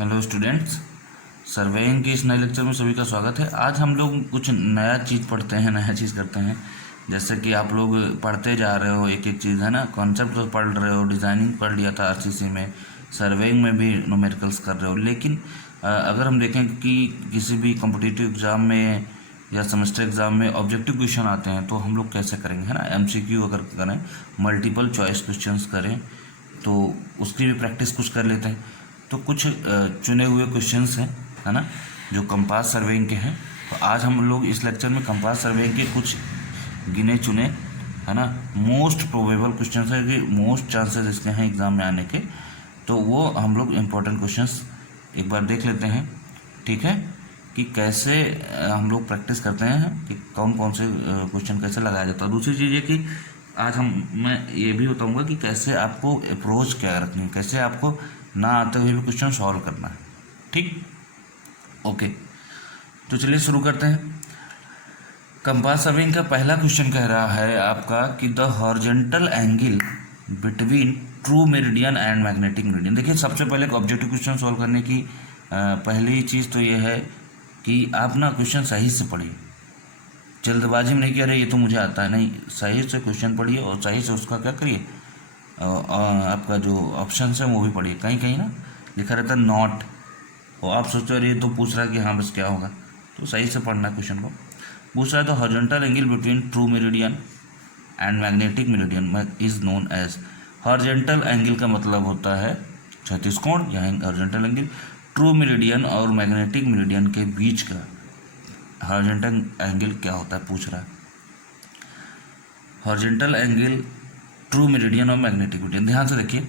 Hello students, surveying के इस नए लेक्चर में सभी का स्वागत है। आज हम लोग कुछ नया चीज़ पढ़ते हैं, नया चीज़ करते हैं। जैसे कि आप लोग पढ़ते जा रहे हो एक एक चीज़, है ना। कॉन्सेप्ट तो पढ़ रहे हो, डिज़ाइनिंग पढ़ लिया था आरसीसी में, सर्वेइंग में भी न्यूमेरिकल्स कर रहे हो। लेकिन अगर हम देखें कि किसी भी कॉम्पिटिटिव एग्ज़ाम में या सेमेस्टर एग्ज़ाम में ऑब्जेक्टिव क्वेश्चन आते हैं तो हम लोग कैसे करेंगे, है ना। एमसीक्यू अगर करें, मल्टीपल चॉइस क्वेश्चंस करें, तो उसकी भी प्रैक्टिस कुछ कर लेते हैं। तो कुछ चुने हुए क्वेश्चंस हैं, है ना, जो कंपास सर्वेइंग के हैं। तो आज हम लोग इस लेक्चर में कंपास सर्वेइंग के कुछ गिने चुने, है ना, मोस्ट प्रोबेबल क्वेश्चंस है कि मोस्ट चांसेस इसके हैं एग्ज़ाम में आने के। तो वो हम लोग इम्पोर्टेंट क्वेश्चंस एक बार देख लेते हैं, ठीक है, कि कैसे हम लोग प्रैक्टिस करते हैं कि कौन कौन से क्वेश्चन कैसे लगाया जाता है। दूसरी चीज़ ये कि आज मैं ये भी बताऊंगा कि कैसे आपको अप्रोच क्या रखनी है, कैसे आपको ना आते हुए भी क्वेश्चन सॉल्व करना है, ठीक। ओके, तो चलिए शुरू करते हैं। कंपास सर्वेइंग का पहला क्वेश्चन कह रहा है आपका कि the horizontal angle between true meridian and magnetic meridian. देखिए, सबसे पहले ऑब्जेक्टिव क्वेश्चन सॉल्व करने की पहली चीज़ तो ये है कि आप ना क्वेश्चन सही से पढ़िए, जल्दबाजी में नहीं कि अरे ये तो मुझे आता है, नहीं, सही से क्वेश्चन पढ़िए और सही से उसका क्या करिए, आपका जो ऑप्शन है वो भी पढ़िए। कहीं कहीं ना लिखा रहता है नॉट, और आप सोचो अरे ये तो पूछ रहा है कि हाँ बस क्या होगा, तो सही से पढ़ना है क्वेश्चन को। पूछ रहा है तो horizontal angle between true meridian and magnetic meridian is known as. Horizontal angle का मतलब होता है क्षैतिज कोण या हॉरिजॉन्टल एंगल। ट्रू मेरिडियन और मैग्नेटिक मेरिडियन के बीच का हॉरिजॉन्टल एंगल क्या होता है, पूछ रहा है। हॉरिजॉन्टल एंगल ट्रू मेरिडियन और मैग्नेटिक मेरिडियन, ध्यान से देखिए।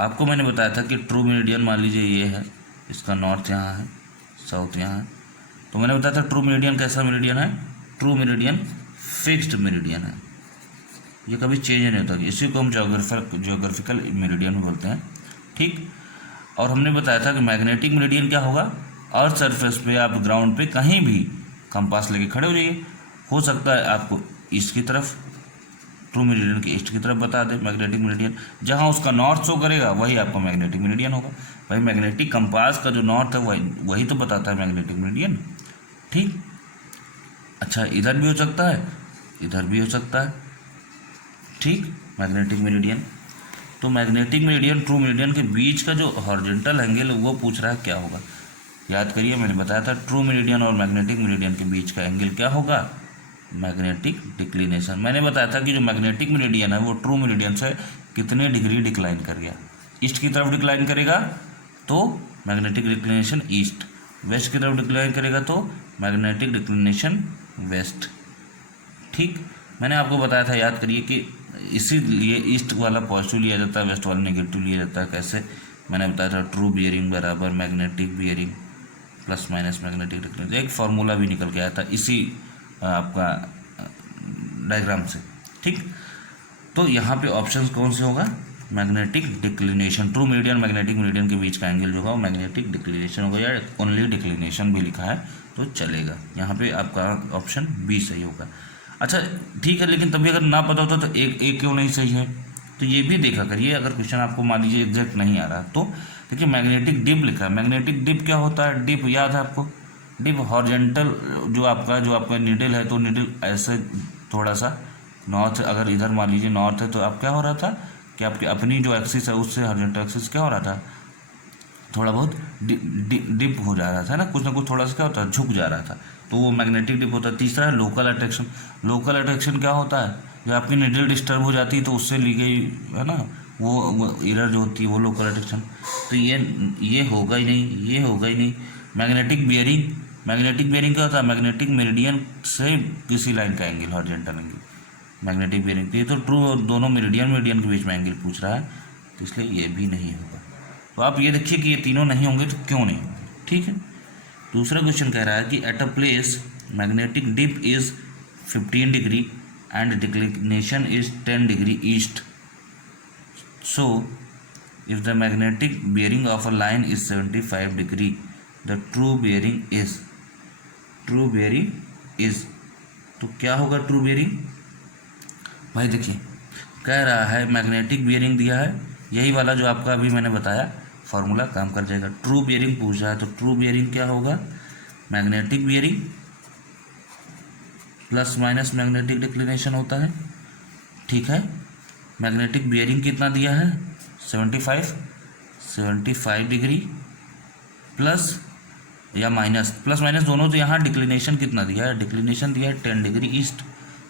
आपको मैंने बताया था कि ट्रू मेरिडियन मान लीजिए ये है, इसका नॉर्थ यहाँ है, साउथ यहाँ है। तो मैंने बताया था ट्रू मेरिडियन कैसा मेरिडियन है, ट्रू मेरिडियन फिक्स्ड मेरिडियन है, ये कभी चेंज नहीं होता। इसी को हम ज्योग्राफिकल मेरिडियन बोलते हैं, ठीक। और हमने बताया था कि मैग्नेटिक मेरिडियन क्या होगा, अर्थ सरफेस पे आप ग्राउंड पे कहीं भी कंपास लेके खड़े हो जाइए, हो सकता है आपको ईस्ट की तरफ, ट्रू मेरिडियन के ईस्ट की तरफ बता दे मैग्नेटिक मेरिडियन, जहाँ उसका नॉर्थ शो करेगा वही आपका मैग्नेटिक मेरिडियन होगा। भाई मैग्नेटिक कंपास का जो नॉर्थ है वही तो बताता है मैग्नेटिक मेरिडियन, ठीक। अच्छा, इधर भी हो सकता है, इधर भी हो सकता है, ठीक, मैग्नेटिक मेरिडियन। तो मैग्नेटिक मेरिडियन ट्रू मेरिडियन के बीच का जो हॉरिजॉन्टल एंगल वो पूछ रहा है क्या होगा। याद करिए, मैंने बताया था ट्रू मेरिडियन और मैग्नेटिक मेरिडियन के बीच का एंगल क्या होगा, मैग्नेटिक डिक्लिनेशन। मैंने बताया था कि जो मैग्नेटिक मेरिडियन है वो ट्रू मेरिडियन से कितने डिग्री डिक्लाइन कर गया। ईस्ट की तरफ डिक्लाइन करेगा तो मैग्नेटिक डिक्लिनेशन ईस्ट, वेस्ट की तरफ डिक्लाइन करेगा तो मैग्नेटिक डिक्लिनेशन वेस्ट, ठीक। मैंने आपको बताया था, याद करिए, कि इसीलिए ईस्ट वाला पॉजिटिव लिया जाता है, वेस्ट वाला नेगेटिव लिया जाता है। कैसे, मैंने बताया था ट्रू बियरिंग बराबर magnetic bearing plus minus magnetic declination, एक फार्मूला भी निकल के आया था इसी आपका डायग्राम से, ठीक। तो यहाँ पे ऑप्शन कौन से होगा, magnetic declination. True meridian magnetic meridian के बीच का एंगल जो होगा वो मैग्नेटिक डिक्लिनेशन होगा, या ओनली डिक्लिनेशन भी लिखा है तो चलेगा। यहाँ पे आपका ऑप्शन बी सही होगा। अच्छा ठीक है, लेकिन तभी अगर ना पता होता तो एक क्यों नहीं सही है, तो ये भी देखा करिए। अगर क्वेश्चन आपको मान लीजिए एग्जैक्ट नहीं आ रहा तो देखिए, मैग्नेटिक डिप लिखा है। मैग्नेटिक डिप क्या होता है, डिप याद है आपको, डिप हॉरिजॉन्टल जो आपका निडल है, तो निडल ऐसे थोड़ा सा नॉर्थ, अगर इधर मान लीजिए नॉर्थ है तो आप क्या हो रहा था कि आपकी अपनी जो एक्सिस है उससे हॉरिजॉन्टल एक्सिस क्या हो रहा था, थोड़ा बहुत डिप हो जा रहा था ना, कुछ ना कुछ थोड़ा सा क्या होता है, झुक जा रहा था, तो वो मैग्नेटिक डिप होता है। तीसरा है लोकल अट्रैक्शन। लोकल अट्रैक्शन क्या होता है, जब आपकी निडल डिस्टर्ब हो जाती है तो उससे ली गई, है ना, वो एरर जो होती है वो लोकल अट्रैक्शन। तो ये होगा ही नहीं, ये होगा ही नहीं। मैग्नेटिक बियरिंग, मैग्नेटिक बियरिंग क्या होता है, मैग्नेटिक मेरिडियन से किसी लाइन का angle, horizontal angle, magnetic bearing. ये तो ट्रू दोनों मेरिडियन के बीच में एंगल पूछ रहा है, तो इसलिए ये भी नहीं होगा। तो आप ये देखिए कि ये तीनों नहीं होंगे तो क्यों नहीं होंगे, ठीक है। दूसरा क्वेश्चन कह रहा है कि at a place magnetic dip is 15 degree and declination is 10 degree east, so if the magnetic bearing of a line is 75 degree the true bearing is, तो क्या होगा ट्रू बियरिंग। भाई देखिए, कह रहा है मैग्नेटिक बियरिंग दिया है, यही वाला जो आपका अभी मैंने बताया फार्मूला काम कर जाएगा। ट्रू बियरिंग पूछा है तो ट्रू बियरिंग क्या होगा, magnetic bearing plus minus magnetic declination होता है, ठीक है। मैग्नेटिक बियरिंग कितना दिया है 75 डिग्री प्लस या माइनस, प्लस माइनस दोनों। तो यहाँ डिक्लिनेशन कितना दिया है, डिक्लिनेशन दिया है 10 डिग्री ईस्ट,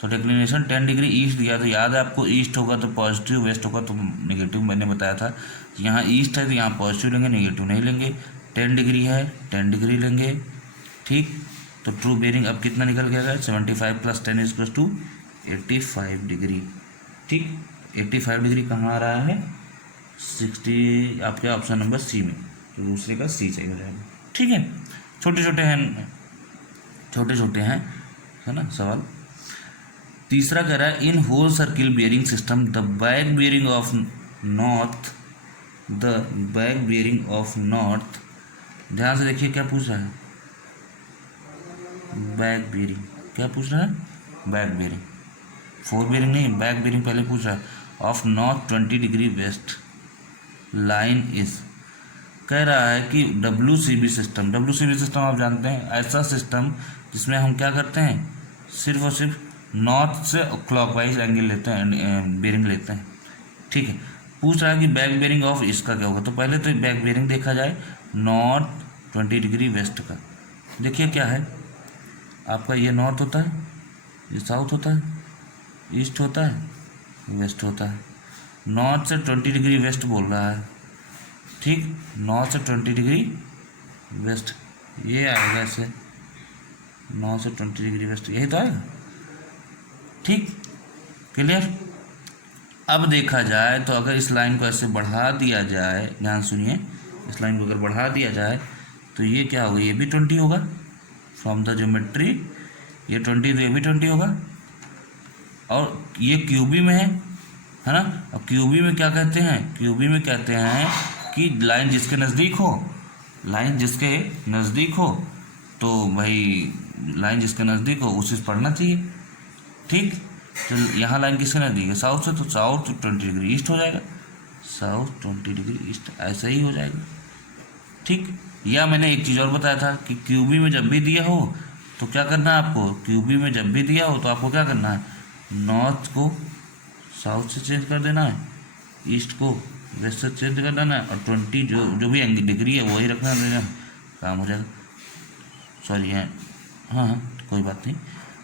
तो डिक्लिनेशन 10 डिग्री ईस्ट दिया, तो याद है आपको ईस्ट होगा तो पॉजिटिव, वेस्ट होगा तो नेगेटिव, मैंने बताया था। यहाँ ईस्ट है तो यहाँ पॉजिटिव लेंगे, नेगेटिव नहीं लेंगे। 10 डिग्री है 10 डिग्री लेंगे, ठीक। तो ट्रू बियरिंग अब कितना निकल गया, 75 + 10 = 85 डिग्री, ठीक। 85 डिग्री कहाँ आ रहा है, 60 आपके ऑप्शन नंबर सी में, तो दूसरे का सी सही हो जाएगा, ठीक है। छोटे छोटे हैं है ना सवाल। तीसरा कह रहा है in whole circle bearing system the back bearing of north, ध्यान से देखिए क्या पूछ रहा है, बैक बियरिंग, क्या पूछ रहा है, बैक बियरिंग, फोर बियरिंग नहीं, बैक बियरिंग पहले पूछ रहा है। Of north 20 degree west line is, कह रहा है कि WCB सिस्टम आप जानते हैं, ऐसा सिस्टम जिसमें हम क्या करते हैं, सिर्फ और सिर्फ नॉर्थ से क्लॉकवाइज एंगल लेते हैं, बेरिंग लेते हैं, ठीक है। पूछ रहा है कि बैक बेरिंग ऑफ इसका क्या होगा, तो पहले तो बैक बेरिंग देखा जाए नॉर्थ 20 डिग्री वेस्ट का। देखिए क्या है आपका, ये नॉर्थ होता है, ये साउथ होता है, ईस्ट होता है, वेस्ट होता है। नॉर्थ से 20 डिग्री वेस्ट बोल रहा है, ठीक। नॉर्थ से 20 डिग्री वेस्ट, ये आएगा ऐसे, नॉर्थ से 20 डिग्री वेस्ट, यही तो आएगा, ठीक, क्लियर। अब देखा जाए तो अगर इस लाइन को ऐसे बढ़ा दिया जाए, ध्यान सुनिए, इस लाइन को अगर बढ़ा दिया जाए तो ये क्या होगा, ये भी 20 होगा फ्रॉम द ज्योमेट्री, ये 20 तो ये भी 20 होगा। और ये क्यूबी में है ना, और क्यूबी में क्या कहते हैं, क्यूबी में कहते हैं कि लाइन जिसके नज़दीक हो, तो भाई लाइन जिसके नज़दीक हो उसी से पढ़ना चाहिए, ठीक। तो यहाँ लाइन किसके नज़दीक है, साउथ से, तो साउथ 20 डिग्री ईस्ट हो जाएगा, साउथ 20 डिग्री ईस्ट, ऐसा ही हो जाएगा, ठीक। या मैंने एक चीज़ और बताया था कि क्यूबी में जब भी दिया हो तो क्या करना है आपको, क्यूबी में जब भी दिया हो तो आपको क्या करना है, नॉर्थ को साउथ से चेंज कर देना है, ईस्ट को वेस्ट से चेंज कर देना है, और 20 जो भी एंगल डिग्री है वही रखना देना, काम हो जाएगा। सॉरी है, हाँ कोई बात नहीं।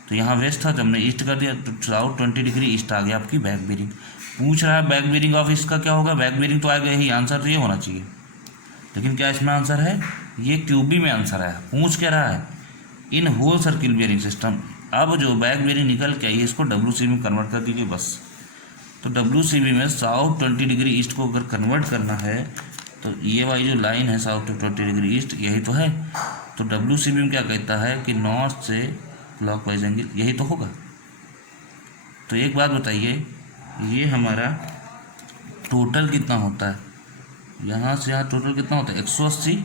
तो यहाँ वेस्ट था, जब हमने ईस्ट कर दिया तो साउथ 20 डिग्री ईस्ट आ गया आपकी बैक बेरिंग। पूछ रहा है बैक बेरिंग ऑफ इसका क्या होगा, बैक बेरिंग तो आएगा यही, आंसर तो ये होना चाहिए, लेकिन क्या इसमें आंसर है, ये क्यूबी में आंसर है। पूछ क्या रहा है, in whole circle bearing system. अब जो बैक बेरिंग निकल के आई इसको WCB में कन्वर्ट कर दीजिए बस। तो WCB में साउथ 20 डिग्री ईस्ट को अगर कन्वर्ट करना है तो ये वाली जो लाइन है साउथ 20 डिग्री ईस्ट, यही तो है। तो WCB में क्या कहता है कि नॉर्थ से क्लॉकवाइज एंगल, यही तो होगा। तो एक बात बताइए, ये हमारा टोटल कितना होता है, यहाँ से यहाँ टोटल कितना होता है 180,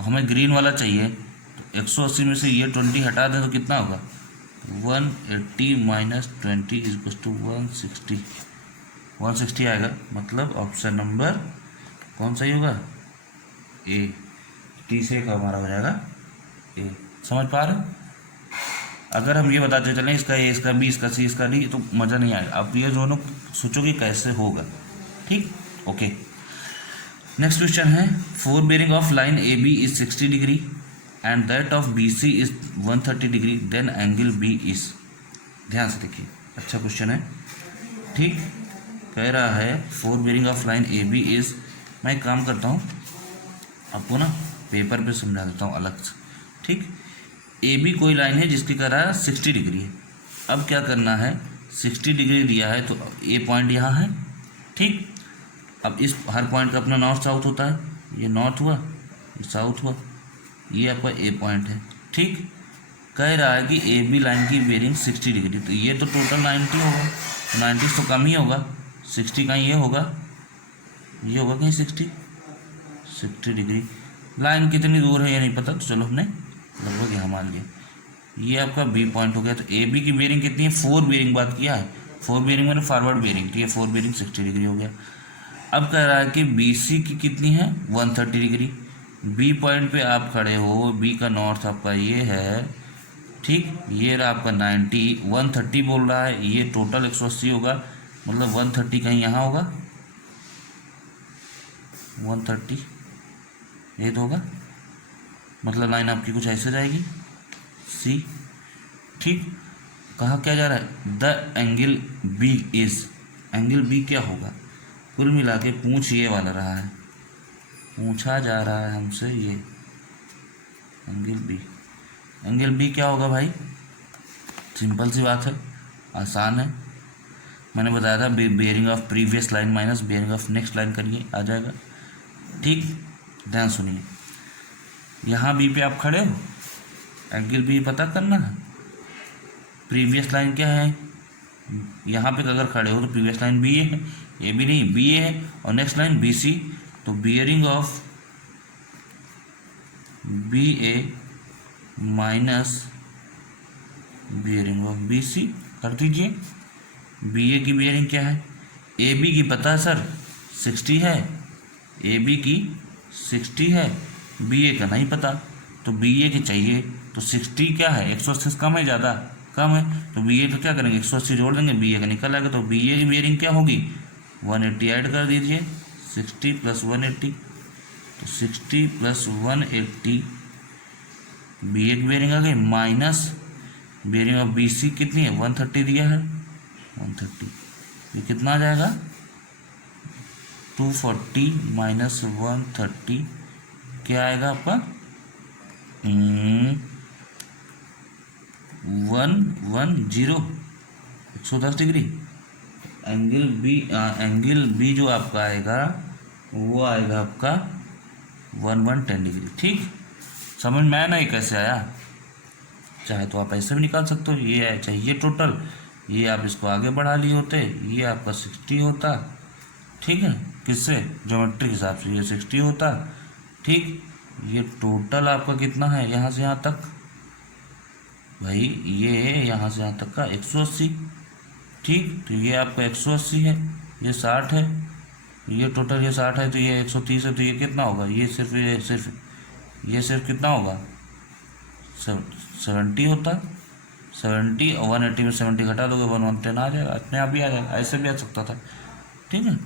हमें ग्रीन वाला चाहिए, तो 180 में से ये 20 हटा दें तो कितना होगा 180 - 20 = 160 आएगा। मतलब ऑप्शन नंबर कौन सा ही होगा, ए, तीसरे का हमारा हो जाएगा ए। समझ पा रहे? अगर हम ये बताते चलें इसका ए, इसका बी, इसका सी, इसका डी, तो मज़ा नहीं आएगा। आप ये दोनों सोचोगे कैसे होगा, ठीक, ओके। नेक्स्ट क्वेश्चन है, fore bearing of line AB is 60 degree and that of BC is 130 degree, then angle B is. ध्यान से देखिए, अच्छा क्वेश्चन है, ठीक। कह रहा है fore bearing of line AB is, मैं एक काम करता हूँ आपको ना पेपर पे समझा देता हूँ अलग से, ठीक। AB कोई लाइन है जिसकी कह रहा है 60 डिग्री है। अब क्या करना है, 60 डिग्री दिया है तो A पॉइंट यहाँ है, ठीक। अब इस हर पॉइंट का अपना नॉर्थ साउथ होता है, ये नॉर्थ हुआ, ये साउथ हुआ, ये आपका A पॉइंट है, ठीक। कह रहा है कि AB लाइन की बेरिंग 60 डिग्री, तो ये तो टोटल 90 होगा, तो 90 तो कम ही होगा, 60 कहीं ये होगा कहीं 60 डिग्री। लाइन कितनी दूर है ये नहीं पता, तो चलो हमने लगभग यहाँ मान लिया, ये आपका B पॉइंट हो गया। तो AB की बेरिंग कितनी है, 4 बेरिंग बात किया है, 4 बेरिंग मैंने फॉरवर्ड बेरिंग, तो ये 4 बेरिंग 60 डिग्री हो गया। अब कह रहा है कि BC की कितनी है 130 डिग्री। B पॉइंट पे आप खड़े हो, B का नॉर्थ आपका ये है, ठीक, ये रहा आपका 90, 130 बोल रहा है, ये टोटल 180 होगा, मतलब 130 कहीं यहाँ होगा, 130 ये तो होगा, मतलब लाइन आपकी कुछ ऐसे जाएगी C, ठीक। कहा क्या जा रहा है, the angle B is, angle B क्या होगा, कुल मिला के पूछ ये वाला रहा है, पूछा जा रहा है हमसे ये एंगल B क्या होगा भाई, सिंपल सी बात है, आसान है, मैंने बताया था bearing of previous line minus bearing of next line करिए आ जाएगा, ठीक। ध्यान सुनिए, यहाँ B पे आप खड़े हो, एंगल B पता करना है, प्रीवियस लाइन क्या है, यहाँ पे अगर खड़े हो तो प्रीवियस लाइन BA है, ये भी नहीं BA है, और नेक्स्ट लाइन BC, तो bearing of BA minus bearing of BC कर दीजिए। BA की बियरिंग क्या है, AB की पता है सर 60 है, AB की 60 है, BA का नहीं पता, तो BA की चाहिए, तो 60 क्या है 180 से कम है, ज़्यादा कम है, तो BA तो क्या करेंगे 180 जोड़ देंगे, BA का निकल आएगा, तो BA की बियरिंग क्या होगी 180 ऐड कर दीजिए, 60 + 180, तो 60 + 180 BA की बियरिंग आ गई, माइनस बियरिंग ऑफ BC कितनी है 130 दिया है, 130, ये कितना आ जाएगा 240 माइनस 130 क्या आएगा आपका 110, 110 डिग्री। एंगल बी जो आपका आएगा वो आएगा आपका 110 डिग्री, ठीक। समझ में आया ना ये कैसे आया, चाहे तो आप ऐसे भी निकाल सकते हो, ये है चाहिए टोटल, ये आप इसको आगे बढ़ा लिए होते, ये आपका 60 होता, ठीक है, किससे ज्योमेट्री के हिसाब से ये 60 होता, ठीक। ये टोटल आपका कितना है यहाँ से यहाँ तक भाई, ये यहाँ से यहाँ तक का 180, ठीक, तो ये आपका 180 है, ये 60 है, ये टोटल ये 60 है, तो ये 130 है, तो ये कितना होगा, ये सिर्फ कितना होगा 70 होता, 70 और 180 में 70 घटा दोगे 110 आ जाएगा, अपने आप ही आ जाएगा, ऐसे भी आ सकता था, ठीक है।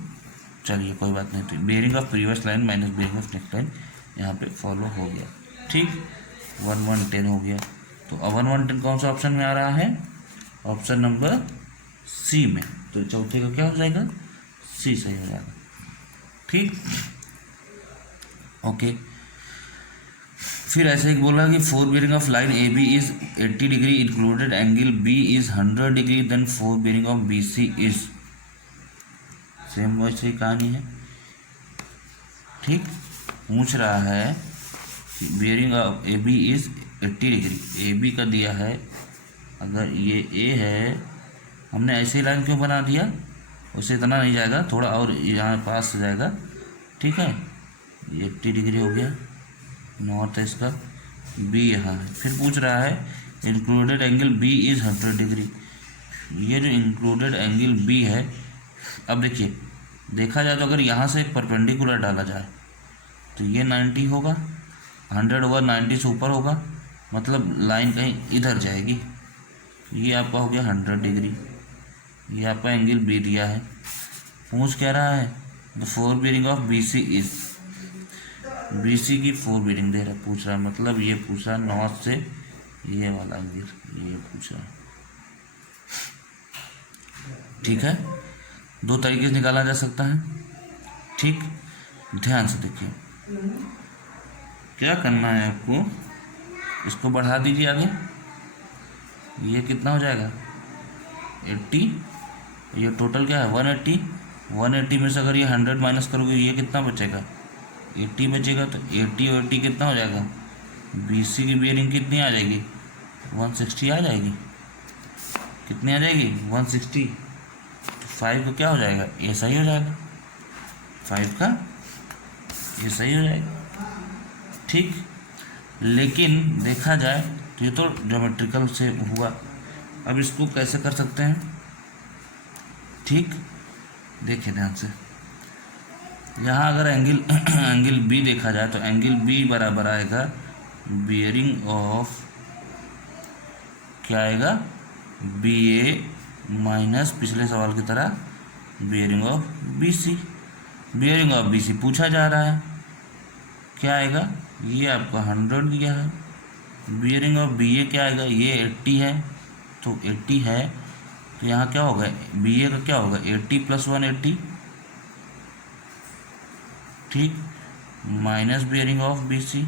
चलिए कोई बात नहीं, तो bearing of previous line minus bearing of next line यहाँ पे फॉलो हो गया, ठीक। 110 हो गया, तो अब 110 कौन सा ऑप्शन में आ रहा है, ऑप्शन नंबर C में, तो चौथे का क्या हो जाएगा C सही हो जाएगा, ठीक, ओके। फिर ऐसे एक बोला कि 4 bearing of line AB is 80 degree included angle B is 100 degree, then 4 bearing of BC is, same वैसे ही कहानी है, ठीक। पूछ रहा है bearing of AB is 80 degree, AB का दिया है, अगर ये A है, हमने ऐसे ही लाइन क्यों बना दिया, उससे इतना नहीं जाएगा, थोड़ा और यहाँ पास से जाएगा, ठीक है, ये 80 डिग्री हो गया, नॉर्थ है इसका, B यहाँ है। फिर पूछ रहा है included angle B is 100 degree, ये जो इंक्लूडेड एंगल B है, अब देखिए देखा जाए तो अगर यहाँ से एक परपेंडिकुलर डाला जाए तो ये 90 होगा, 100 होगा, 90 से ऊपर होगा, मतलब लाइन कहीं इधर जाएगी, ये आपका हो गया 100 डिग्री, ये आपका एंगल B दिया है। पूछ क्या रहा है, the 4 bearing of BC is, BC की 4 बेयरिंग दे रहा पूछ रहा है, मतलब ये पूछ रहा है नॉर्थ से ये वाला एंगल, ये पूछ रहा है, ठीक है। दो तरीके से निकाला जा सकता है, ठीक। ध्यान से देखिए क्या करना है आपको, इसको बढ़ा दीजिए आगे, ये कितना हो जाएगा 80, ये टोटल क्या है 180, 180 में से अगर ये 100 माइनस करोगे ये कितना बचेगा 80 बचेगा, तो 80 और 80 कितना हो जाएगा, BC की बेयरिंग कितनी आ जाएगी 160 आ जाएगी, कितनी आ जाएगी 160, तो 5 का क्या हो जाएगा, ये सही हो जाएगा, 5 का ये सही हो जाएगा, ठीक। लेकिन देखा जाए तो ये तो ज्योमेट्रिकल से हुआ, अब इसको कैसे कर सकते हैं, ठीक। देखिए ध्यान से, यहाँ अगर एंगल एंगल बी देखा जाए तो एंगल बी बराबर आएगा बियरिंग ऑफ, क्या आएगा, बी ए माइनस पिछले सवाल की तरह bearing of B C. Bearing of B C पूछा जा रहा है, क्या आएगा, ये आपका 100 दिया है। बियरिंग ऑफ बी ए क्या आएगा, ये 80 है, तो 80 है, तो यहाँ क्या होगा, बी ए का क्या होगा, 80 + 180, ठीक, minus bearing of B C.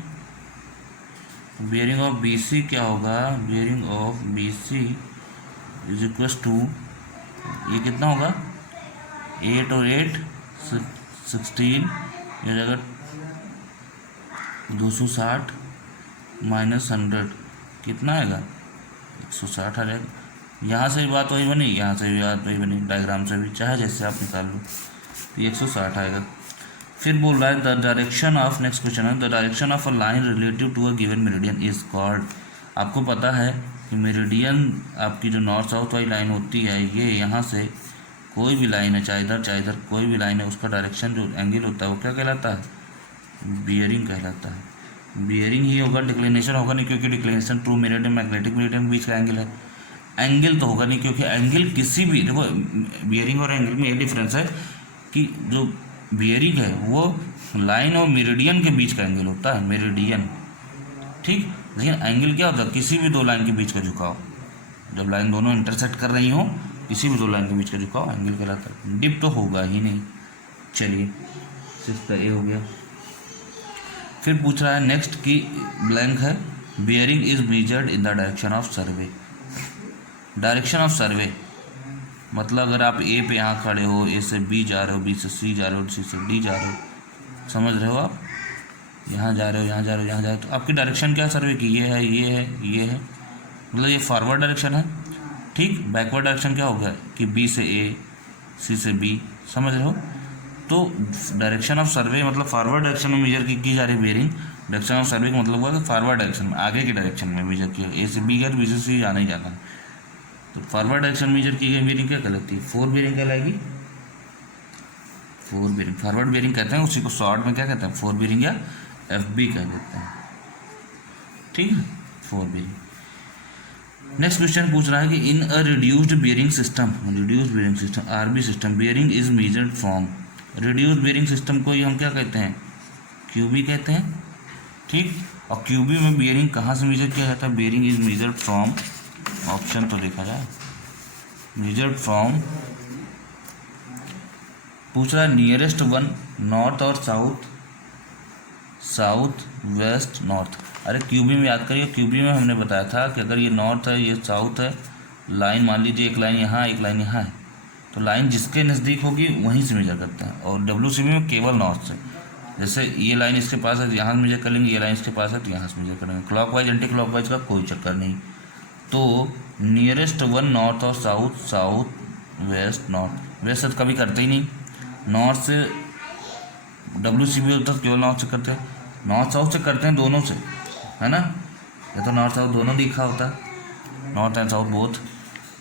Bearing of B C क्या होगा, bearing of B C is equal to, ये कितना होगा, 8 और 8 16, ये जगह 260 माइनस 100 कितना आएगा, 160 आ जाएगा। यहाँ से भी बात वही बनी, यहाँ से भी बात वही बनी, डायग्राम से भी, चाहे जैसे आप निकाल लो, तो 160 आएगा। फिर बोल रहा है the direction of, next question है, the direction of a line relative to a given meridian is called. आपको पता है कि मेरिडियन आपकी जो नॉर्थ साउथ वाली लाइन होती है, ये यहाँ से कोई भी लाइन है, चाहे इधर कोई भी लाइन है, उसका डायरेक्शन जो एंगल होता है वो क्या कहलाता है, बियरिंग कहलाता है। बियरिंग ही होगा, डिक्लिनेशन होगा नहीं, क्योंकि declination true meridian magnetic meridian के बीच का एंगल है। एंगल तो होगा नहीं, क्योंकि एंगल किसी भी, देखो बियरिंग और एंगल में ये डिफरेंस है कि जो बियरिंग है वो लाइन और मेरिडियन के बीच का एंगल होता है, मेरिडियन, ठीक। लेकिन एंगल क्या होता है, किसी भी दो लाइन के बीच का झुकाव, जब लाइन दोनों इंटरसेक्ट कर रही हो, किसी भी दो लाइन के बीच का झुकाव एंगल कहलाता है। डिप तो होगा ही नहीं। चलिए 6 का ए हो गया। फिर पूछ रहा है नेक्स्ट की ब्लैंक है, bearing is measured in the direction of survey. Direction of सर्वे मतलब अगर आप ए पे यहाँ खड़े हो, ए से बी जा रहे हो, बी से सी जा रहे हो, सी से डी जा रहे हो, समझ रहे हो आप, यहाँ जा रहे हो, यहाँ जा रहे हो, यहाँ जा रहे हो, तो आपकी डायरेक्शन क्या सर्वे की, ये है, ये है, ये है, मतलब ये फॉरवर्ड डायरेक्शन है, ठीक। बैकवर्ड डायरेक्शन क्या होगा कि बी से ए, सी से बी, समझ रहे हो। तो डायरेक्शन ऑफ सर्वे मतलब फॉरवर्ड डायरेक्शन में मेजर की जा रही है बियरिंग। डायरेक्शन ऑफ सर्वे का मतलब हुआ कि फॉरवर्ड डायरेक्शन में, आगे की डायरेक्शन में मेजर किया, ए से बी गया तो बी से सी जाना ही जाना है, तो फॉरवर्ड डायरेक्शन मेजर की गई बियरिंग क्या कहलाती है, 4 बियरिंग कहलाएगी। 4 बियरिंग फॉरवर्ड बियरिंग कहते हैं, उसी को शॉर्ट में क्या कहते हैं, 4 बियरिंग या FB कह देते हैं, ठीक है, 4 बियरिंग। नेक्स्ट क्वेश्चन पूछ रहा है कि in a reduced bearing system, reduced bearing system RB system, bearing is measured from. Reduced bearing system को ही हम क्या कहते हैं, QB कहते हैं, ठीक। और QB में बियरिंग कहाँ से मेजर किया जाता है, bearing is measured from, option तो देखा जाए, मेजर्ड फ्रॉम, पूछ रहा है नियरेस्ट वन, नॉर्थ और साउथ, साउथ वेस्ट नॉर्थ। अरे QB में याद करिए, QB में हमने बताया था कि अगर ये नॉर्थ है, ये साउथ है, लाइन मान लीजिए एक लाइन यहाँ, एक लाइन यहाँ है, तो लाइन जिसके नज़दीक होगी वहीं से मेजर करते हैं। और WCB में केवल नॉर्थ से, जैसे ये लाइन इसके पास है तो यहाँ से मेजर कर लेंगे, ये लाइन इसके पास है तो यहाँ से मेजर करेंगे, क्लॉकवाइज एंटी क्लॉकवाइज का कोई चक्कर नहीं। तो नियरेस्ट वन नॉर्थ और south, south west north, west से कभी करते ही नहीं, नॉर्थ से WCB होता है केवल नॉर्थ से करते हैं, नॉर्थ साउथ से करते हैं, दोनों से, है ना, या तो नॉर्थ साउथ दोनों दिखा होता है, नॉर्थ एंड साउथ बोथ,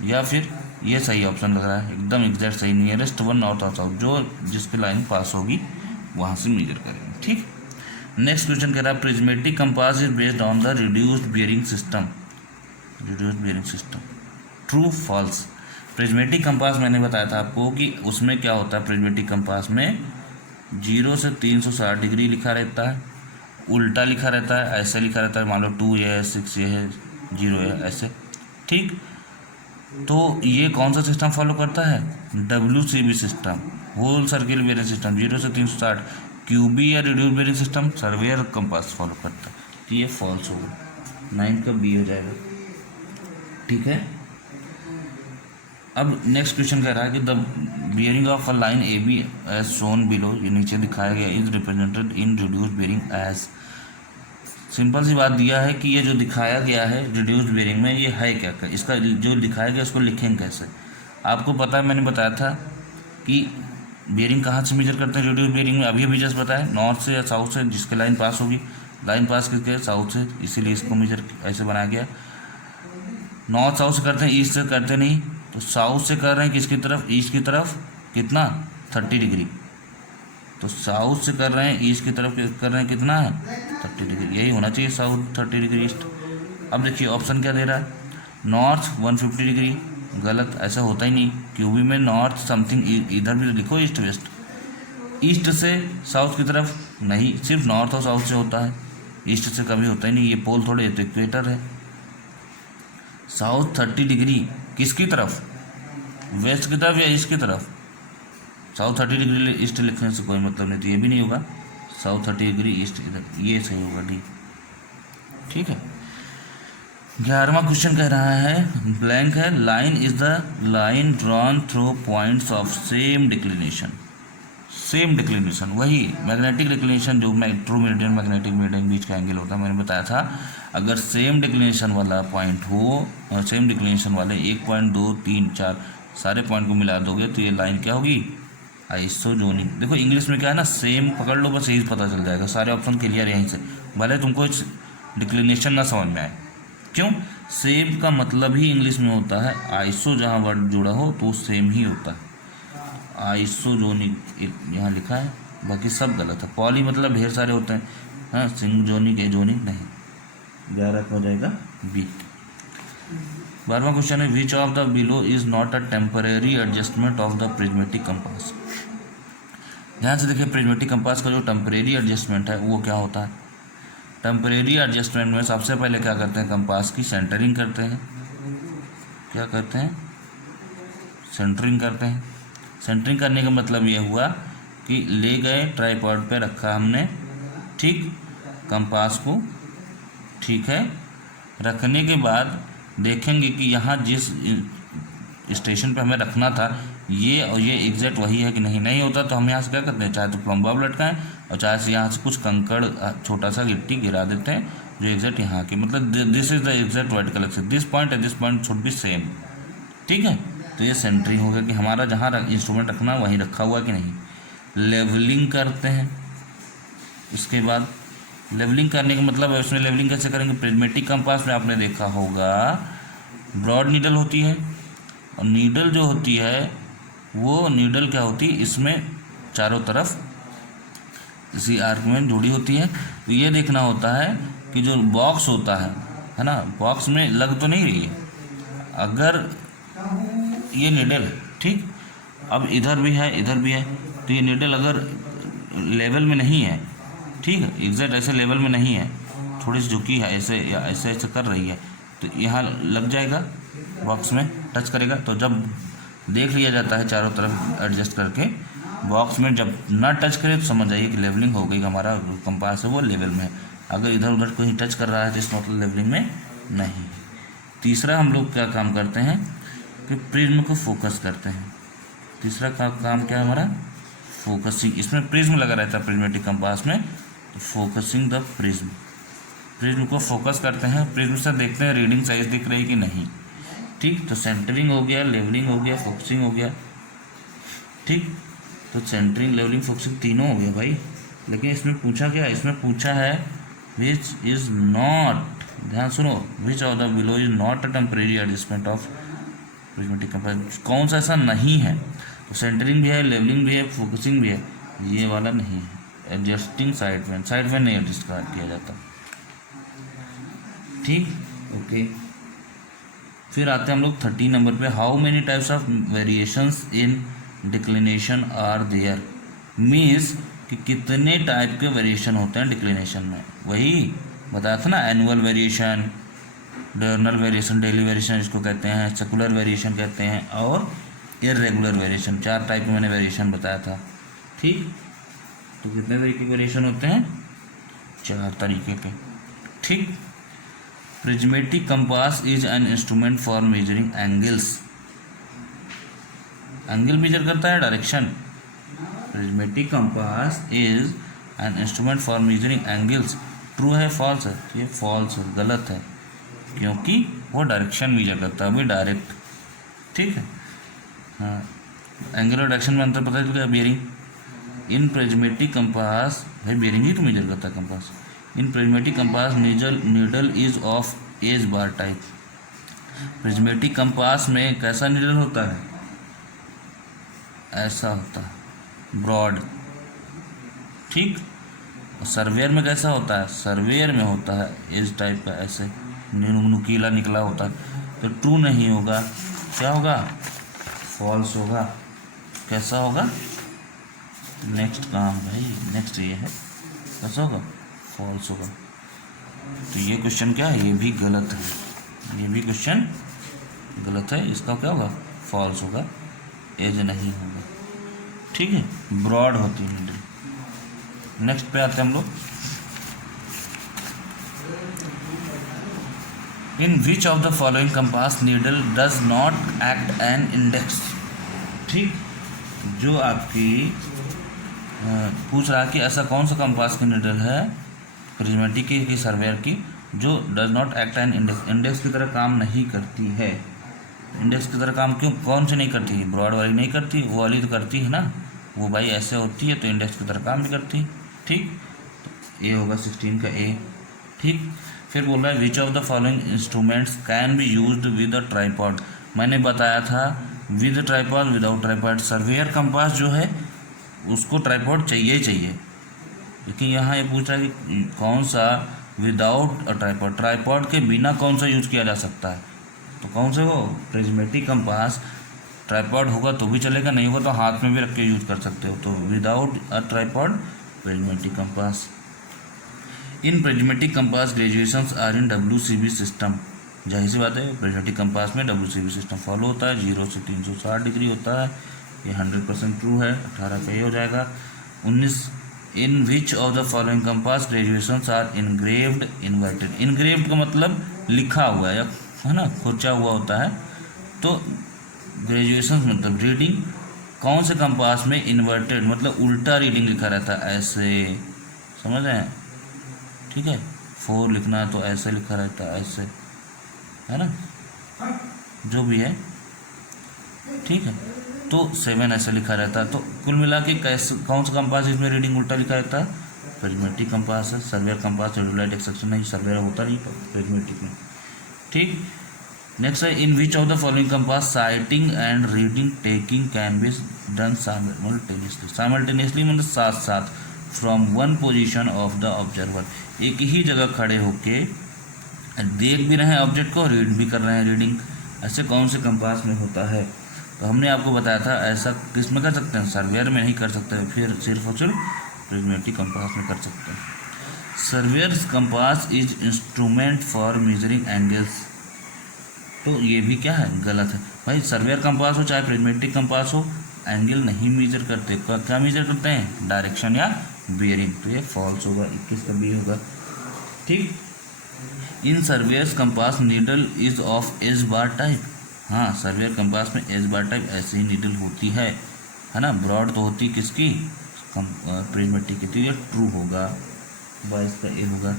या फिर ये सही ऑप्शन लग रहा है, एकदम एग्जैक्ट सही, नियरेस्ट वन नॉर्थ और साउथ, जो जिसकी लाइन पास होगी वहाँ से मेजर करेंगे, ठीक। नेक्स्ट क्वेश्चन कह रहा है prismatic compass is based on the reduced bearing system, reduced bearing system, true false. Prismatic compass मैंने बताया था आपको कि उसमें क्या होता है, प्रिज्मेटिक कंपास में 0 से 360 डिग्री लिखा रहता है, उल्टा लिखा रहता है, ऐसे लिखा रहता है, मान लो 2 ये है, 6 ये है, 0 है, ऐसे, ठीक। तो ये कौन सा सिस्टम फॉलो करता है, WCB system, whole circle bearing system, 0 से 360। QB या reduced bearing system surveyor compass follow करता है, तो ये फॉल्स होगा, 9 का B हो जाएगा, ठीक है। अब नेक्स्ट क्वेश्चन कह रहा है कि the bearing of a line AB as shown below, ये नीचे दिखाया गया, is represented in reduced bearing as. Simple सी बात दिया है कि ये जो दिखाया गया है रिड्यूस्ड बियरिंग में, ये है क्या, इसका जो दिखाया गया उसको लिखेंगे कैसे। आपको पता है, मैंने बताया था कि बियरिंग कहाँ से मेजर करते हैं रिड्यूस्ड बियरिंग में, अभी जस्ट बताया, नॉर्थ से या साउथ से, जिसके लाइन पास होगी, लाइन पास किसके, साउथ से, इसीलिए इसको मेजर ऐसे बनाया गया। नॉर्थ साउथ से करते हैं, ईस्ट से करते नहीं, तो साउथ से कर रहे हैं किसकी तरफ, ईस्ट की तरफ, कितना 30 डिग्री, तो साउथ से कर रहे हैं, ईस्ट की तरफ कर रहे हैं, कितना है 30 डिग्री, यही होना चाहिए साउथ 30 डिग्री ईस्ट। अब देखिए ऑप्शन क्या दे रहा है, नॉर्थ 150 डिग्री, गलत, ऐसा होता ही नहीं, क्यूबी में नॉर्थ समथिंग, इधर भी लिखो ईस्ट वेस्ट, ईस्ट से साउथ की तरफ नहीं, सिर्फ नॉर्थ और साउथ से होता है, ईस्ट से कभी होता ही नहीं, ये पोल थोड़े, तो इक्वेटर है। साउथ 30 डिग्री किसकी तरफ, वेस्ट की तरफ या ईस्ट की तरफ, साउथ 30 डिग्री ईस्ट लिखने से कोई मतलब नहीं, तो ये भी नहीं होगा, साउथ 30 डिग्री ईस्ट इधर, ये सही होगा डी, ठीक है। 11वां क्वेश्चन कह रहा है, ब्लैंक है, line is the line drawn through points of same declination, same declination, वही मैग्नेटिक डिक्लिनेशन जो ट्रू मेरिडियन मैग्नेटिक मेरिडियन बीच का एंगल होता है, मैंने बताया था, अगर सेम डिक्लिनेशन वाला पॉइंट हो, सेम डिक्लिनेशन वाले 1 पॉइंट 2 3 4 सारे पॉइंट को मिला दोगे तो ये लाइन क्या होगी, आइसोजोनिक। देखो इंग्लिश में क्या है ना, सेम पकड़ लो बस, यही पता चल जाएगा, सारे ऑप्शन क्लियर यहीं से, भले तुमको डिक्लिनेशन ना समझ में आए, क्यों, सेम का मतलब ही इंग्लिश में होता है, आइसो जहाँ वर्ड जुड़ा हो तो सेम ही होता है, आइसोजोनिक यहाँ लिखा है, बाकी सब गलत है। पॉली मतलब ढेर सारे होते हैं, हाँ, सिंगजोनिक एजोनिक नहीं, 11 हो जाएगा बी। 12वां क्वेश्चन है, विच of the below is not a temporary adjustment of the prismatic compass. ध्यान से देखिए, प्रिज्मेटिक कंपास का जो टेम्परेरी एडजस्टमेंट है वो क्या होता है, टेम्परेरी एडजस्टमेंट में सबसे पहले क्या करते हैं, कंपास की सेंटरिंग करते हैं, क्या करते हैं, सेंटरिंग करते हैं। सेंटरिंग करने का मतलब ये हुआ कि ले गए ट्राइपॉड पे रखा हमने, ठीक, कंपास को, ठीक है, रखने के बाद देखेंगे कि यहाँ जिस स्टेशन पे हमें रखना था ये और ये एग्जैक्ट वही है कि नहीं, नहीं होता तो हम यहाँ से क्या करते हैं, चाहे तो प्लम बॉब लटकाएं और चाहे से यहाँ से कुछ कंकड़ छोटा सा गिट्टी गिरा देते हैं जो एग्जैक्ट यहाँ की, मतलब this is the exact vertical axis, this point and this point should be same, ठीक है। तो ये सेंटरिंग होगा कि हमारा जहाँ इंस्ट्रूमेंट रखना वहीं रखा हुआ कि नहीं। लेवलिंग करते हैं, इसके बाद लेवलिंग करने का मतलब है, उसमें लेवलिंग कैसे करेंगे, प्रिज्मेटिक कंपास में आपने देखा होगा ब्रॉड नीडल होती है, और नीडल जो होती है वो नीडल क्या होती है, इसमें चारों तरफ इसी आर्क में जुड़ी होती है। तो ये देखना होता है कि जो बॉक्स होता है ना, बॉक्स में लग तो नहीं रही है, अगर ये नीडल है, ठीक, अब इधर भी है इधर भी है, तो ये नीडल अगर लेवल में नहीं है, ठीक है, एग्जैक्ट ऐसे लेवल में नहीं है, थोड़ी सी झुकी है ऐसे या ऐसे ऐसे कर रही है, तो यहाँ लग जाएगा, बॉक्स में टच करेगा, तो जब देख लिया जाता है चारों तरफ एडजस्ट करके, बॉक्स में जब ना टच करे तो समझ जाइए कि लेवलिंग हो गई, हमारा कंपास है वो लेवल में है। अगर इधर उधर कहीं टच कर रहा है तो इस मतलब लेवलिंग में नहीं। तीसरा हम लोग क्या काम करते हैं कि प्रिज्म को फोकस करते हैं, तीसरा काम क्या है हमारा, फोकसिंग, इसमें प्रिज्म लगा रहता है प्रिज्मेटिक कंपास में, तो फोकसिंग द प्रिज्म, प्रिज्म को फोकस करते हैं, प्रिज्म से देखते हैं रीडिंग साइज दिख रही कि नहीं, ठीक। तो सेंटरिंग हो गया, लेवलिंग हो गया, फोकसिंग हो गया, ठीक। तो सेंटरिंग लेवलिंग फोकसिंग तीनों हो गया भाई, लेकिन इसमें पूछा क्या है, इसमें पूछा है विच इज़ नॉट, ध्यान सुनो, विच of the below is not a temporary adjustment of prismatic compass, कौन सा ऐसा नहीं है, तो सेंटरिंग भी है, लेवलिंग भी है, फोकसिंग भी है, ये वाला नहीं है। एडजस्टिंग साइड में नहीं एडजस्ट किया जाता, ठीक, ओके। फिर आते हैं हम लोग 30 नंबर पे, how many types of variations in declination are there, means कि कितने टाइप के वेरिएशन होते हैं डिक्लिनेशन में, वही बताया था ना, annual variation, diurnal variation, daily variation इसको कहते हैं, सेकुलर वेरिएशन कहते हैं, और इर्रेगुलर वेरिएशन, 4 टाइप में मैंने वेरिएशन बताया था, ठीक। तो कितने तरीके के वेरिएशन होते हैं, 4 तरीके के, ठीक। Prismatic compass is an instrument for measuring angles, angle measure करता है, direction. Prismatic compass is an instrument for measuring angles, true है फॉल्स है, ये फॉल्स है, गलत है, क्योंकि वो डायरेक्शन मेजर करता है, अभी डायरेक्ट, ठीक है। हाँ, एंगल और डायरेक्शन में अंतर पता चल गया। बेयरिंग इन प्रिज्मेटिक कंपास, भाई बेयरिंग ही तो मेजर करता है compass. In prismatic compass needle is of edge bar type, prismatic compass में कैसा नीडल होता है, ऐसा होता है, ब्रॉड, ठीक। सर्वेयर में कैसा होता है, सर्वेयर में होता है इस टाइप का, ऐसे नुकीला निकला होता है, तो ट्रू नहीं होगा, क्या होगा, फॉल्स होगा। कैसा होगा, नेक्स्ट काम भाई, नेक्स्ट ये है, कैसा होगा, फॉल्स होगा। तो ये क्वेश्चन क्या है, ये भी गलत है, ये भी क्वेश्चन गलत है, इसका क्या होगा, फॉल्स होगा, एज नहीं होगा। ठीक है, ब्रॉड होती है नीडल। नेक्स्ट पे आते हैं हम लोग, in which of the following compass needle does not act an index. ठीक, जो आपकी पूछ रहा है कि ऐसा कौन सा कंपास की नीडल है प्रिज्मेटिक की सर्वेयर की जो does not act an index, index की तरह काम नहीं करती है। इंडेक्स की तरह काम क्यों, कौन सी नहीं करती है, ब्रॉड वाली नहीं करती, वो वाली तो करती है ना, वो भाई ऐसे होती है तो इंडेक्स की तरह काम नहीं करती। ठीक, तो ए होगा 16 का ए। ठीक, फिर बोल रहा है विच of the following instruments can be used with a tripod. मैंने बताया था with tripod, without tripod. Surveyor compass जो है उसको ट्राइपॉड चाहिए ही चाहिए, लेकिन यहाँ ये पूछ रहा है कि कौन सा विदाउट अ ट्राइपॉड, ट्राइपॉड के बिना कौन सा यूज़ किया जा सकता है, तो कौन से हो, प्रिज्मेटिक कंपास। ट्राइपॉड होगा तो भी चलेगा, नहीं होगा तो हाथ में भी रख के यूज़ कर सकते हो, तो without a tripod prismatic compass. In prismatic compass graduations are in WCB system. जाहिर सी बात है, प्रिज्मेटिक कंपास में WCB सिस्टम फॉलो होता है, 0 से 360 डिग्री होता है, ये 100% ट्रू है, 18 का ये हो जाएगा। 19, in which of the following compass graduations are engraved inverted. Engraved का मतलब लिखा हुआ है ना, खोचा हुआ होता है, तो ग्रेजुएशंस मतलब रीडिंग, कौन से कंपास में इन्वर्टेड मतलब उल्टा रीडिंग लिखा रहता है, ऐसे, समझ रहे हैं। ठीक है, 4 लिखना है तो ऐसे लिखा रहता है, ऐसे, है ना, जो भी है। ठीक है, तो 7 ऐसे लिखा रहता है, तो कुल मिला के कैसे, कौन सा कंपास इसमें रीडिंग उल्टा लिखा रहता है, प्रिज्मेटिक कंपास है। सर्वेयर कंपास रेडियोलाइट एक्सेप्शन नहीं, सर्वेयर होता नहीं प्रिज्मेटिक में। ठीक, नेक्स्ट है in which of the following compass sighting and reading taking can be done simultaneously. Simultaneously मतलब साथ साथ, from one position of the observer, एक ही जगह खड़े होके देख भी रहे हैं ऑब्जेक्ट को, रीड भी कर रहे हैं रीडिंग, ऐसे कौन से कंपास में होता है। तो हमने आपको बताया था ऐसा किस में कर सकते हैं, सर्वेयर में नहीं कर सकते, फिर सिर्फ और सिर्फ प्रिज्मेटिक कंपास में कर सकते हैं। Surveyor compass is instrument for measuring angles, तो ये भी क्या है, गलत है भाई। सर्वेयर कंपास हो चाहे प्रिज्मेटिक कंपास हो, एंगल नहीं मेजर करते, क्या मेजर करते हैं, डायरेक्शन या बियरिंग, तो ये फॉल्स होगा, 21 का बी होगा। ठीक, in surveyors compass needle is of edge bar type. हाँ, सर्वेयर कंपास में एज बार टाइप ऐसी ही नीडल होती है ना, ब्रॉड तो होती किसकी, प्रिज्मेटिक की, तो ये ट्रू होगा, 22 का ए होगा।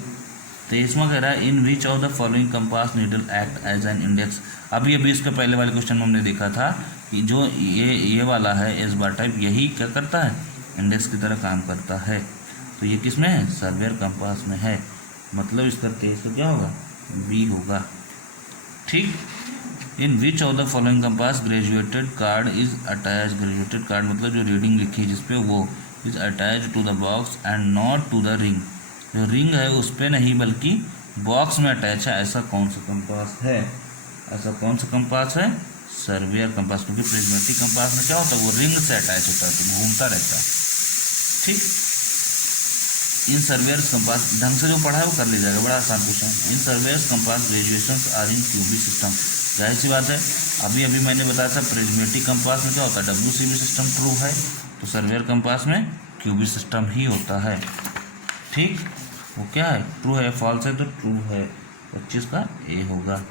23वां कह रहा है in which of the following compass needle act as an index. अभी इसके पहले वाले क्वेश्चन में हमने देखा था कि जो ये वाला है एज बार टाइप, यही क्या करता है, इंडेक्स की तरह काम करता है, तो ये किस में है, सर्वेयर कंपास में है, मतलब इसका 23 का क्या होगा, बी होगा। ठीक, in which of the following compass graduated card is attach. Graduated card मतलब जो रीडिंग लिखी है जिसपे, वो is attach to the box and not to the ring. जो रिंग है उस पर नहीं बल्कि बॉक्स में अटैच है, ऐसा कौन सा कंपास है, ऐसा कौन सा कंपास है, सर्वेयर कंपास। क्योंकि प्रिज्मेटिक कंपास में क्या होता है, वो रिंग से अटैच होता है, तो घूमता रहता है। ठीक, इन सर्वेयर कंपास, ढंग से जो पढ़ा है वो कर लीजिएगा, बड़ा आसान question. In surveyor compass graduation are in cubic system. जाहिर सी बात है, अभी मैंने बताया था प्रिज्मेटिक कंपास में क्या होता है, WCB सिस्टम ट्रू है, तो सर्वेयर कंपास में क्यूबिक सिस्टम ही होता है। ठीक, वो क्या है, ट्रू है, फॉल्स है तो ट्रू है, 25 का ए होगा।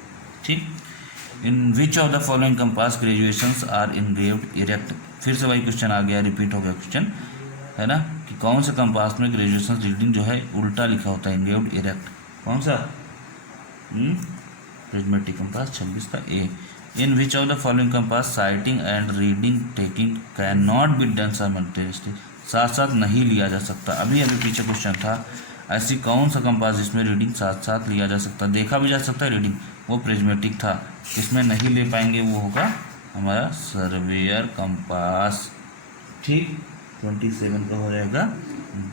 ठीक, in which of the following compass graduations are engraved erect. फिर से वही क्वेश्चन आ गया, रिपीट हो गया क्वेश्चन, है ना, कि कौन से कंपास में ग्रेजुएशन रीडिंग जो है उल्टा लिखा होता है, इनग्रेव्ड इरेक्ट, कौन सा, प्रिज्मेटिक कंपास, 26 का A. In which of the following compass sighting and reading taking can not be done simultaneously. साथ साथ नहीं लिया जा सकता। अभी पीछे क्वेश्चन था, ऐसी कौन सा कंपास जिसमें रीडिंग साथ साथ लिया जा सकता, देखा भी जा सकता है रीडिंग, वो प्रिज्मेटिक था। इसमें नहीं ले पाएंगे, वो होगा हमारा सर्वेयर कंपास। ठीक, 27 का हो जाएगा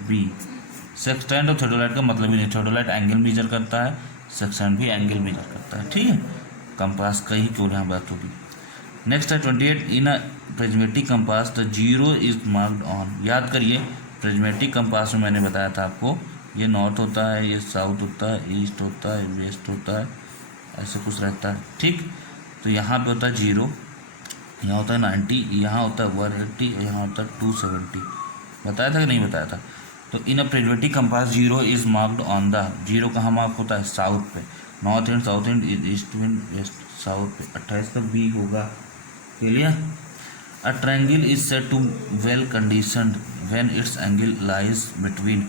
बी। सेक्सटेंट और थियोडोलाइट का मतलब ही नहीं, थियोडोलाइट एंगल मेजर करता है, सेक्सटेंट भी एंगल मेजर करता है, ठीक है। कंपास का ही क्यों यहाँ बात होगी। नेक्स्ट है 28, in a prismatic compass the zero is marked on. याद करिए प्रिज्मेटिक कंपास में मैंने बताया था आपको, ये नॉर्थ होता है, ये साउथ होता है, ईस्ट होता है, वेस्ट होता है, ऐसे कुछ रहता है, ठीक। तो यहाँ पे होता है 0, यहाँ होता है 90, यहाँ होता है 180 और यहाँ होता है 270। बताया था कि नहीं बताया था। तो in a prismatic compass zero is marked on the, zero कहाँ मार्क होता है, साउथ पे, north end south end, east end west, south पे। 28 का बी होगा, clear. A triangle is said to well conditioned when its angle lies between,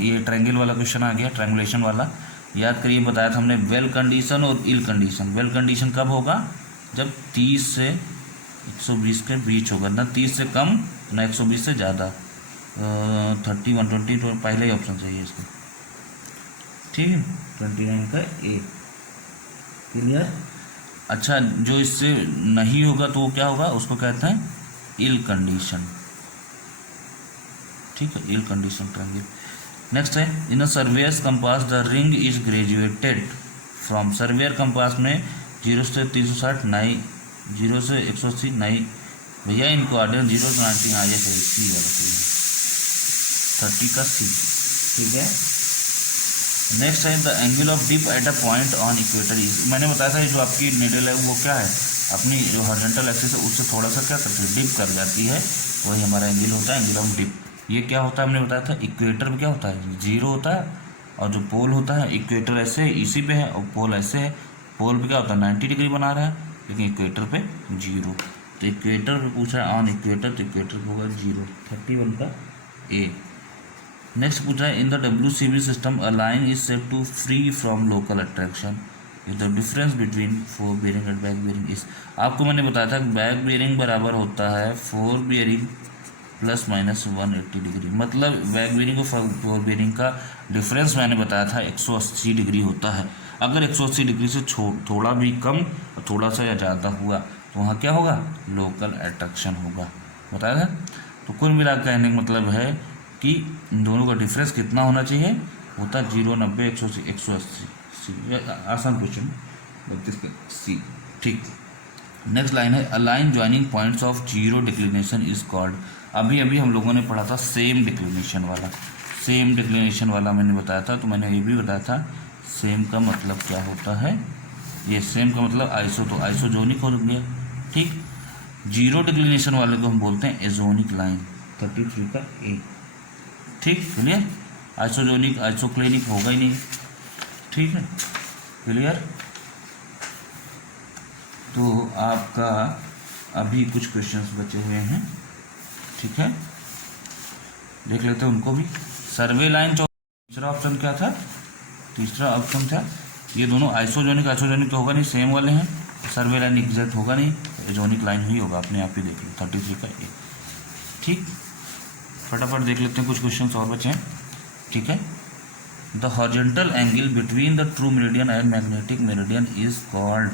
ये triangle वाला question आ गया, ट्रायंगुलेशन वाला। याद करिए बताया था हमने वेल कंडीशन और इल कंडीशन। वेल कंडीशन कब होगा, जब 30 से 120 के बीच होगा, ना 30 से कम ना 120 से ज़्यादा। 30 120 तो पहले ही ऑप्शन चाहिए इसको, ठीक है। 29 का ए, क्लियर। अच्छा, जो इससे नहीं होगा तो वो क्या होगा, उसको कहते हैं इल कंडीशन, ठीक है, इल कंडीशन ट्रायंगल। नेक्स्ट है in a surveyor's compass the ring is graduated from. Surveyor compass में 0 से 360 नहीं, 0 से 180 नहीं भैया, इनको ऑर्डर 0 से 90 आ जाए, सी वाला 30 का सी, ठीक है। नेक्स्ट है the angle of dip at a point on equator is. मैंने बताया था जो आपकी निडल है वो क्या है, अपनी जो हॉरिजॉन्टल एक्सिस है उससे थोड़ा सा क्या करती है, डिप कर जाती है, वही हमारा एंगल होता है, एंगल ऑफ डिप। ये क्या होता है हमने बताया था, इक्वेटर में क्या होता है, 0 होता है, और जो पोल होता है, इक्वेटर ऐसे इसी पे है और पोल ऐसे है, पोल पे क्या होता है 90 डिग्री बना रहा है, लेकिन इक्वेटर पे 0। तो इक्वेटर पे पूछा है ऑन इक्वेटर, तो इक्वेटर पे होगा 0। 31 का ए। नेक्स्ट पूछा है in the WCB system a line is said to free from local attraction, is the difference between fore bearing and back bearing is. आपको मैंने बताया था बैक बियरिंग बराबर होता है fore bearing plus minus 180 degree. मतलब बैक बेरिंग और fore bearing का डिफरेंस मैंने बताया था 180 डिग्री होता है। अगर 180 डिग्री से थोड़ा भी कम और थोड़ा सा या ज़्यादा हुआ तो वहाँ क्या होगा, लोकल अट्रैक्शन होगा, बताया था। तो कुल मिला कहने का मतलब है कि इन दोनों का डिफरेंस कितना होना चाहिए, होता है 0, 90, 180, 180 सी। आसान क्वेश्चन 32 सी, ठीक। नेक्स्ट लाइन है a line joining points of zero declination is called. अभी अभी हम लोगों ने पढ़ा था सेम डिक्लिनेशन वाला, सेम डिक्लिनेशन वाला मैंने बताया था, तो मैंने ये भी बताया था सेम का मतलब क्या होता है। ये सेम का मतलब आइसो, तो आइसोजोनिक हो गया, ठीक। जीरो डिक्लिनेशन वाले को हम बोलते हैं एजोनिक लाइन। 33 का ए, ठीक, क्लियर। आइसोजोनिक आइसोक्लिनिक होगा ही नहीं, ठीक है, क्लियर। तो आपका अभी कुछ क्वेश्चंस बचे हुए हैं, ठीक है, देख लेते हैं उनको भी। सर्वे लाइन जो तीसरा ऑप्शन क्या था, तीसरा ऑप्शन था ये दोनों आइसोजोनिक, आइसोजोनिक तो होगा नहीं, सेम वाले हैं। सर्वे लाइन एग्जैक्ट होगा नहीं, एजोनिक लाइन ही होगा, अपने आप ही देख लो। 33 का ए, ठीक। फटाफट देख लेते हैं, कुछ क्वेश्चन और बचे हैं, ठीक है। The horizontal angle between the true meridian and magnetic meridian is called.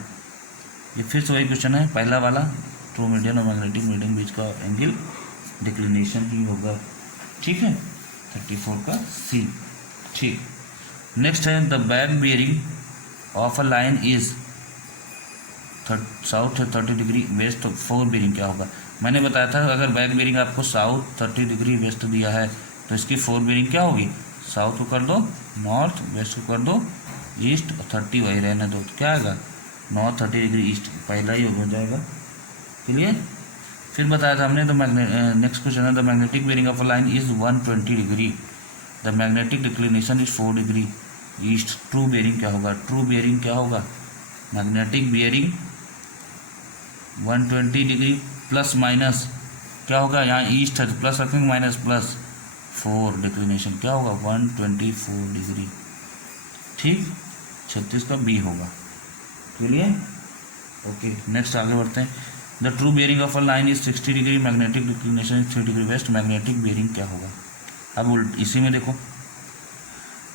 ये फिर से वही क्वेश्चन है पहला वाला, ट्रू मेरिडियन और मैग्नेटिक मेरिडियन बीच का एंगल डिक्लिनेशन ही होगा, ठीक है। 34 का सी, ठीक। नेक्स्ट है the back bearing of a line is south 30 degree west, four bearing क्या होगा। मैंने बताया था अगर बैक बियरिंग आपको साउथ 30 डिग्री वेस्ट दिया है तो इसकी फोर बियरिंग क्या होगी, साउथ को कर दो नॉर्थ, वेस्ट को कर दो ईस्ट, और 30 वही रहने दो, तो क्या आएगा नॉर्थ 30 डिग्री ईस्ट, पहला ही हो जाएगा, क्लियर। फिर बताया था हमने द नेक्स्ट क्वेश्चन है the magnetic bearing of a line is 120 degree, the magnetic declination is 4 degree east. True bearing क्या होगा, ट्रू बियरिंग क्या होगा, magnetic bearing 120 degree plus minus क्या होगा, यहाँ ईस्ट है तो प्लस रखेंगे, माइनस प्लस 4 डिक्लिनेशन क्या होगा 124 डिग्री, ठीक। 36 का बी होगा, क्लियर, ओके। नेक्स्ट आगे बढ़ते हैं। The true bearing of a line is 60 degree, magnetic declination is 3 degree west, magnetic bearing क्या होगा। अब इसी में देखो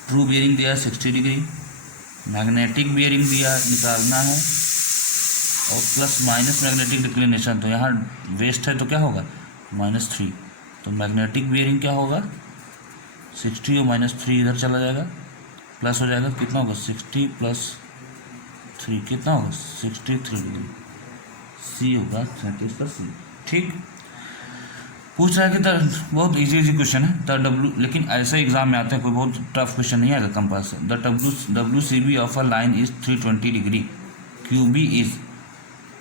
ट्रू बियरिंग दिया है 60 डिग्री, मैग्नेटिक बियरिंग दिया निकालना है, और प्लस माइनस मैग्नेटिक डिक्लिनेशन, तो यहाँ वेस्ट है तो क्या होगा -3, तो मैग्नेटिक बियरिंग क्या होगा 60 और -3 इधर चला जाएगा, प्लस हो जाएगा, कितना होगा 60 + 3 कितना होगा 63 डिग्री, सी होगा 37 का सी। ठीक, पूछ रहा है कि बहुत इजी क्वेश्चन है द डब्ल्यू, लेकिन ऐसे एग्जाम में आते हैं, कोई बहुत टफ क्वेश्चन नहीं आएगा कंपास से। The W C B of a line is 320 degree, Q B is,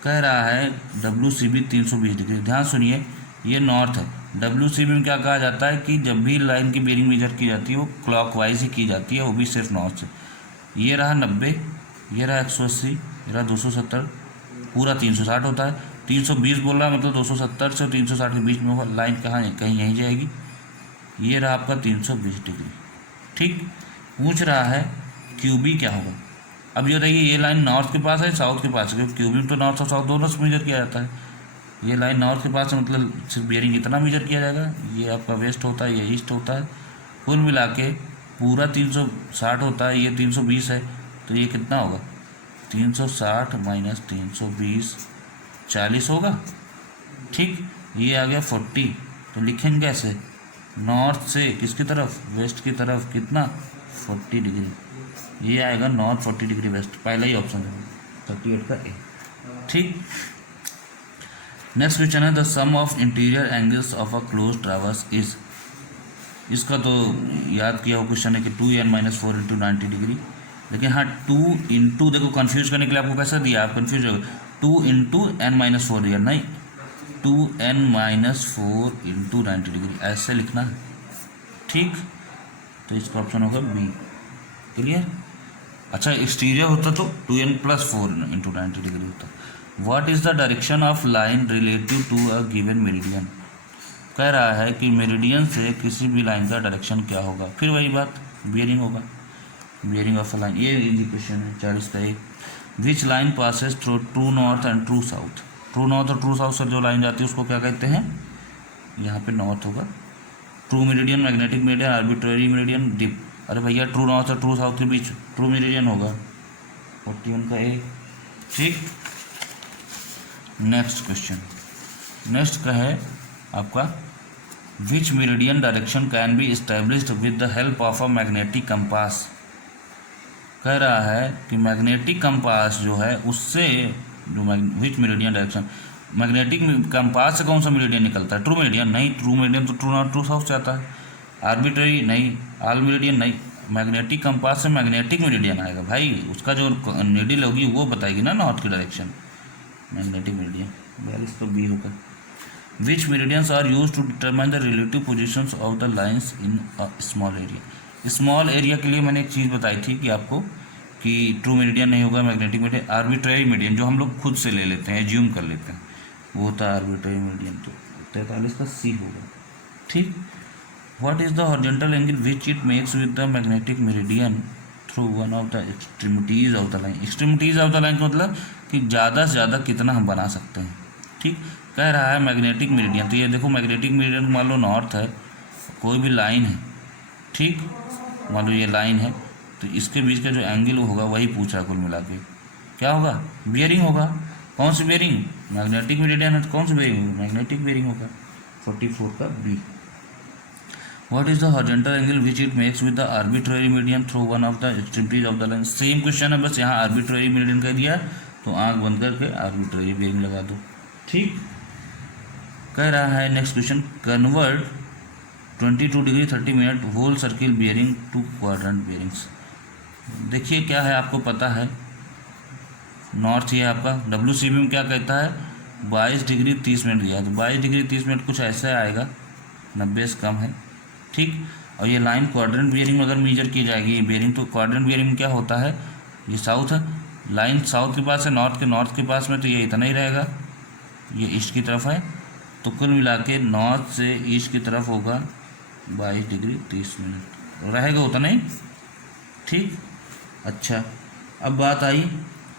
कह रहा है डब्ल्यू सी बी 320 डिग्री। ध्यान सुनिए, ये नॉर्थ है। डब्ल्यू सी बी में क्या कहा जाता है कि जब भी लाइन की बेरिंग मेजर की जाती है वो क्लॉकवाइज ही की जाती है, वो भी सिर्फ नॉर्थ से। ये रहा 90, ये रहा 180, ये रहा 270, पूरा 360 होता है। 320 बोल रहा है, मतलब 270 से 360 के बीच में होगा। लाइन कहाँ है, कहीं यहीं जाएगी। ये रहा आपका 320 डिग्री। ठीक, पूछ रहा है क्यू बी क्या होगा। अब ये बताइए, ये लाइन नॉर्थ के पास है साउथ के पास है, क्योंकि क्यू बी में तो नॉर्थ और साउथ दोनों से मेजर किया जाता है। ये लाइन नॉर्थ के पास है, मतलब सिर्फ बियरिंग इतना मेजर किया जाएगा। ये आपका वेस्ट होता है, ये ईस्ट होता है। कुल मिला के पूरा 360 होता है, ये 320 है, तो ये कितना होगा 360 - 320 40 होगा। ठीक, ये आ गया 40, तो लिखेंगे कैसे, नॉर्थ से किसकी तरफ, वेस्ट की तरफ, कितना 40 डिग्री। ये आएगा नॉर्थ 40 डिग्री वेस्ट, पहला ही ऑप्शन है 38 का ए। ठीक, नेक्स्ट क्वेश्चन है the sum of interior angles of a close traverse is. इसका तो याद किया हुआ क्वेश्चन है कि 2n - 4 × 90 डिग्री, लेकिन हाँ 2 इंटू, देखो कन्फ्यूज करने के लिए आपको कैसा दिया, आप कन्फ्यूज हो गए, 2 × n - 4 दिया, नहीं 2n - 4 × 90 डिग्री ऐसे लिखना है। ठीक, तो इसका ऑप्शन होगा बी। क्लियर। अच्छा, एक्सटीरियर होता तो 2n + 4 × 90 डिग्री होता। What is the direction of line relative to a given meridian. कह रहा है कि मेरिडियन से किसी भी लाइन का डायरेक्शन क्या होगा, फिर वही बात, बियरिंग होगा, बियरिंग ऑफ अ लाइन। ये इजी क्वेश्चन है 40 का एक। Which line passes through true north and true south. True north और ट्रू साउथ से जो लाइन जाती है उसको क्या कहते हैं, यहाँ पे नॉर्थ होगा। True meridian, magnetic meridian, arbitrary meridian, dip. अरे भैया ट्रू नॉर्थ और ट्रू साउथ के बीच ट्रू मेरिडियन होगा, 41 का ए। ठीक, नेक्स्ट क्वेश्चन, नेक्स्ट का है आपका which meridian direction can be established with the help of a magnetic compass. कह रहा है कि मैग्नेटिक कंपास जो है उससे जो विच मेरिडियन डायरेक्शन, मैग्नेटिक कंपास से कौन सा मेरिडियन निकलता है, ट्रू मेरिडियन नहीं, ट्रू मेरिडियन तो ट्रू नॉर्थ ट्रू साउथ से आता है। आर्बिट्रेरी नहीं, ऑल मेरिडियन नहीं, मैग्नेटिक कंपास से मैग्नेटिक मेरिडियन आएगा भाई, उसका जो नीडल होगी वो बताएगी ना नॉर्थ की डायरेक्शन, मैग्नेटिक मेरिडियन। 42 तो बी होगा। Which meridians are used to determine the relative positions of the lines in a small area. Small area के लिए मैंने एक चीज़ बताई थी कि आपको कि ट्रू मेरिडियन नहीं होगा, मैग्नेटिक मेरिडियन, आर्बिट्रेरी मेरिडियन जो हम लोग खुद से ले लेते हैं, एज्यूम कर लेते हैं, वो होता है आर्बिट्रेरी मेरिडियन, तो 43 का सी होगा। ठीक, what is the horizontal angle which it makes with the magnetic meridian through one of the extremities of the line. Extremities of the line का मतलब कि ज़्यादा से ज़्यादा कितना हम बना सकते हैं। ठीक, कह रहा है मैग्नेटिक मेरिडियन, तो ये देखो मैग्नेटिक मेरिडियन मान लो नॉर्थ है, कोई भी लाइन है, ठीक, मान लो ये लाइन है, तो इसके बीच का जो एंगल होगा वही पूछ रहा है कुल मिला के, क्या होगा, बियरिंग होगा। कौन सी बियरिंग, मैग्नेटिक मेरिडियन है तो कौन सी बियरिंग होगी, मैग्नेटिक बियरिंग होगा। 44 का B. What is the horizontal angle which it makes with the arbitrary meridian through one of the extremities of the line. Same question है, बस यहाँ आर्बिट्रेरी मेरिडियन कह दिया, तो आँख बंद करके आर्बिट्रेरी बियरिंग लगा दो। ठीक, कह रहा है next question, convert 22 degree 30 minute whole circle bearing to quadrant bearings. देखिए क्या है, आपको पता है नॉर्थ ही है आपका, WCB में क्या कहता है 22 डिग्री 30 मिनट दिया है, तो 22 डिग्री 30 मिनट कुछ ऐसा आएगा, 90 से कम है। ठीक, और ये लाइन क्वाड्रेंट बियरिंग में अगर मेजर की जाएगी बियरिंग, तो क्वाड्रेंट बियरिंग में क्या होता है, ये साउथ है, लाइन साउथ के पास है, नॉर्थ के पास में, तो ये इतना ही रहेगा, ये ईस्ट की तरफ है, तो कुल मिला के नॉर्थ से ईस्ट की तरफ होगा 22 डिग्री 30 मिनट रहेगा, उतना ही। ठीक, अच्छा अब बात आई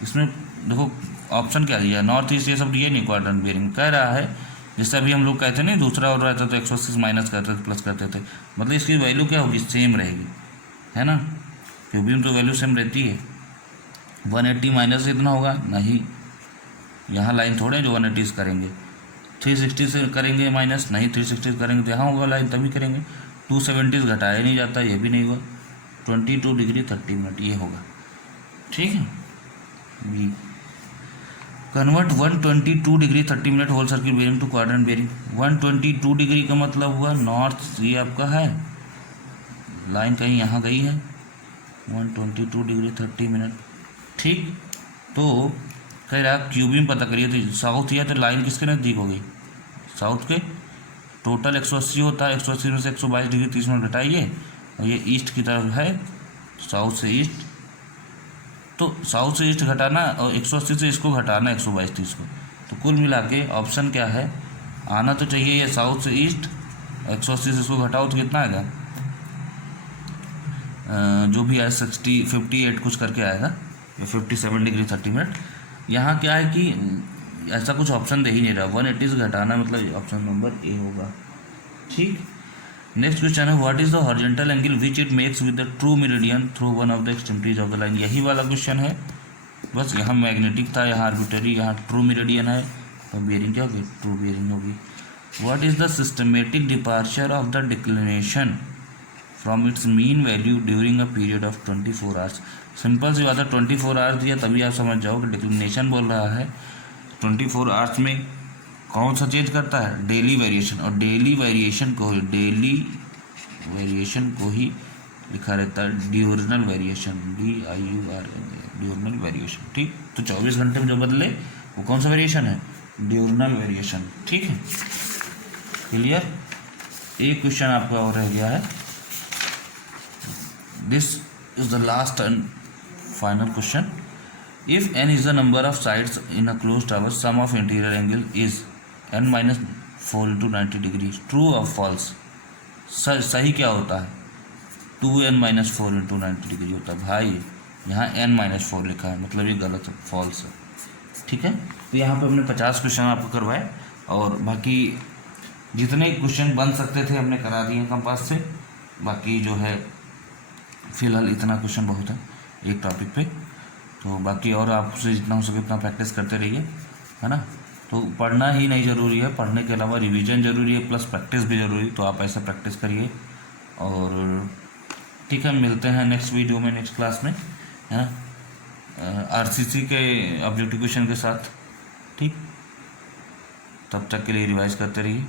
इसमें, देखो ऑप्शन क्या दिया, नॉर्थ ईस्ट ये सब दिए नहीं, क्वाड्रेंट बियरिंग कह रहा है, जैसे अभी हम लोग कहते नहीं दूसरा और रहता तो 180 माइनस करते थे प्लस करते थे, मतलब इसकी वैल्यू क्या होगी, सेम रहेगी, है ना, क्योंकि में तो वैल्यू सेम रहती है। 180 माइनस इतना होगा नहीं, यहाँ लाइन थोड़े जो 180 से करेंगे, 360 से करेंगे माइनस नहीं, 360 से करेंगे तो यहाँ होगा लाइन, तभी करेंगे। 270 घटाया नहीं जाता, ये भी नहीं हुआ। 22 डिग्री 30 मिनट ये होगा, ठीक है। B, convert 122 degree 30 minute whole circle bearing to quadrant bearing. 122 degree का मतलब हुआ नॉर्थ, ये आपका है, लाइन कहीं यहाँ गई है, 122 डिग्री 30 मिनट, ठीक। तो कह रहा क्यूबिंग पता करिए, तो साउथ या तो लाइन किसके नज़दीक हो गई, साउथ के। टोटल 180 होता है, 180 में से 122 डिग्री 30 मिनट घटाइए, और ये ईस्ट की तरफ है, साउथ से ईस्ट, तो साउथ से ईस्ट घटाना और 180 से इसको घटाना 122 30 को, तो कुल मिला के ऑप्शन क्या है, आना तो चाहिए ये साउथ से ईस्ट, 180 से इसको घटाओ तो कितना आएगा, जो भी आए 58 कुछ करके आएगा, या 57 डिग्री 30 मिनट। यहाँ क्या है कि ऐसा कुछ ऑप्शन दे ही नहीं रहा, 180 से घटाना मतलब ऑप्शन नंबर ए होगा, ठीक। नेक्स्ट क्वेश्चन है, what is the horizontal angle which it makes with the true meridian through one of the extremities of the line. यही वाला क्वेश्चन है, बस यहाँ मैग्नेटिक था, यहाँ आर्बिटरी, यहाँ ट्रू मेरिडियन है, तो बेरिंग क्या होगी, ट्रू बेरिंग होगी। What is the systematic departure of the declination from its mean value during a period of 24 hours. Simple सी बात है, 24 आवर्स दिया तभी आप समझ जाओ कि डिक्लिनेशन बोल रहा है 24 आवर्स में कौन सा चेंज करता है, डेली वेरिएशन, और डेली वेरिएशन को ही लिखा रहता है डियूरनल वेरिएशन, DIURN, डियूरनल वेरिएशन, ठीक। तो 24 घंटे में जो बदले वो कौन सा वेरिएशन है, डियूरनल वेरिएशन, ठीक है, क्लियर। एक क्वेश्चन आपका और रह गया है, this is the last and final question. If n is the number of sides in a closed tower, sum of interior angle is n minus 4 into 90 degree, true और false. सही क्या होता है, 2n minus 4 into 90 डिग्री होता है। भाई यहाँ n minus 4 लिखा है, मतलब ये गलत है, फॉल्स है, ठीक है। तो यहाँ पे हमने 50 क्वेश्चन आपको करवाए, और बाकी जितने क्वेश्चन बन सकते थे हमने करा दिए कंपास से। बाकी जो है फिलहाल इतना क्वेश्चन बहुत है एक टॉपिक पे, तो बाकी और आपसे जितना हो सके उतना प्रैक्टिस करते रहिए, है ना। तो पढ़ना ही नहीं ज़रूरी है, पढ़ने के अलावा रिवीजन ज़रूरी है, प्लस प्रैक्टिस भी ज़रूरी, तो आप ऐसा प्रैक्टिस करिए। और ठीक है, मिलते हैं नेक्स्ट वीडियो में, नेक्स्ट क्लास में, है ना, RCC के ऑब्जेक्टिव क्वेश्चन के साथ, ठीक। तब तक के लिए रिवाइज करते रहिए।